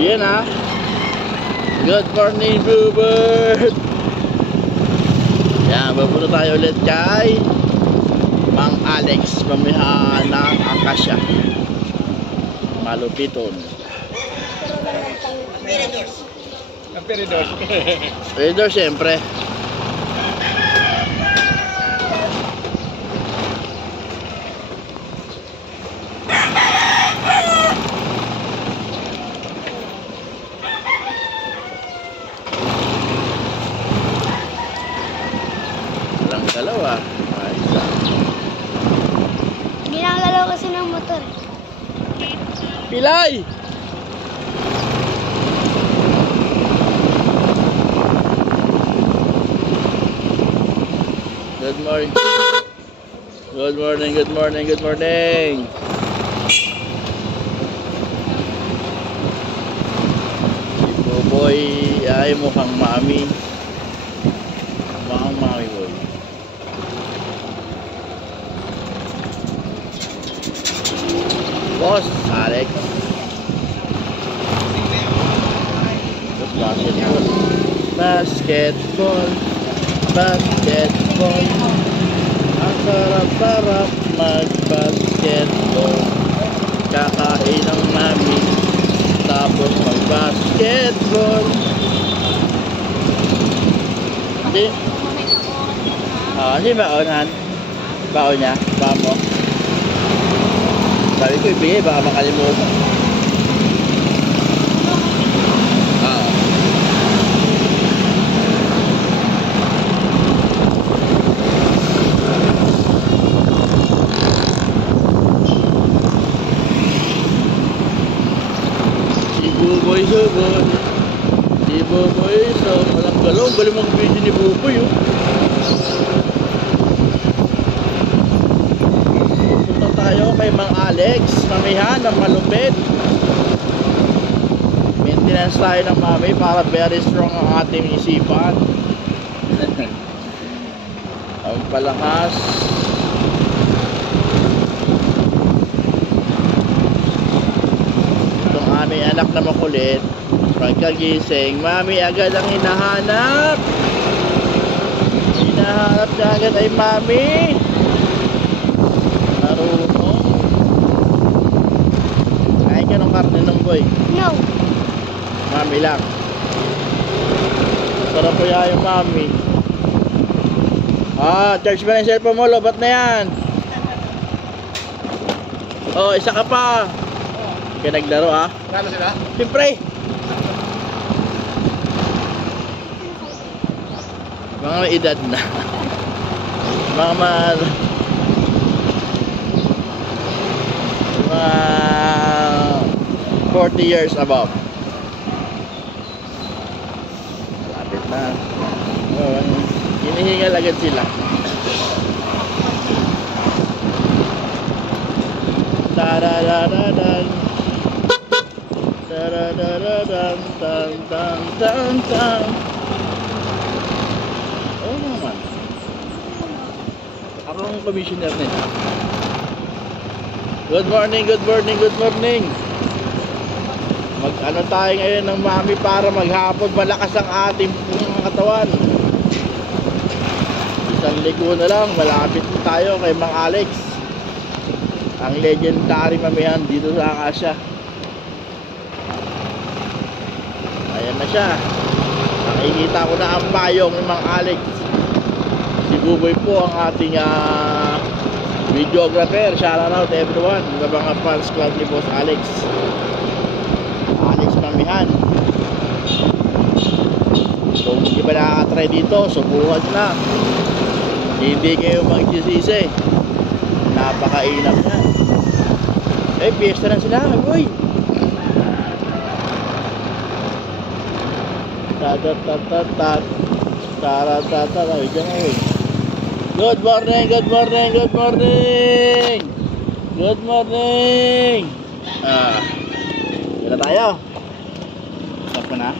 Yan ha. Good morning, Bluebird. Yan, babuto tayo ulit kay Mang Alex, pamihaan ng Akasya. Malupiton. Peridor. Peridor, siyempre. Walang dalawa. Ayos. Hindi nakagalaw kasi ng motor. Pilay! Good morning. Good morning, good morning, good morning. Si Boboy ay mukhang mami. Mukhang mami boy. Boss, Alex. Basketball. Basketball. Ang sarap-sarap mag-basketball. Kakain ng mami, tapos mag-basketball. Hindi. Hindi baonan. Baon niya. Baon mo. Sabi ko ibigay, baka makalimutan. Buboy subon. Si Buboy so walang galong. Galing mag-video ni Buboy oh. Punta tayo kay Mang Alex, mamihan ng malupit. Maintenance tayo ng mami para very strong ang ating isipan. Ang palakas. May anak na makulit, pagkagising, mami agad ang hinahanap. Hinahanap niya agad ay mami. Marunong. Kain ka ng karne ng boy? No. Mami lang. Sarap ko ya yung mami. Charge ba na yung cellphone mo? Lobat na yan. Oh, isa ka pa. Kaya naglaro Kano sila? Siyempre. Mga may edad na. mga 40 years above. Malapit na. Hinihingal agad sila. Tararararan. Tararararan. Tan tan tan tan. Oh naman. Ako ang commissioner nila. Good morning, good morning, good morning. Mag-ano tayo ngayon ng mami para maghapon malakas ang ating katawan. Isang ligo na lang, malapit tayo kay Mang Alex. Ang legendary mamihan dito sa Akasya. Ayan na siya. Nakikita ko na ang payong ni Mang Alex. Si Buboy po ang ating videographer. Shout out everyone sa mga fans club ni Boss Alex. Alex mamihan. Kung hindi ba nakakatry dito, subukan nyo na. Hindi kayo magsisisi. Napakainam na. Eh, piyesta na sila, boy. Tatatatat. Taratatatat. Good morning, good morning, good morning. Good morning. Yan na tayo. Stop ka na.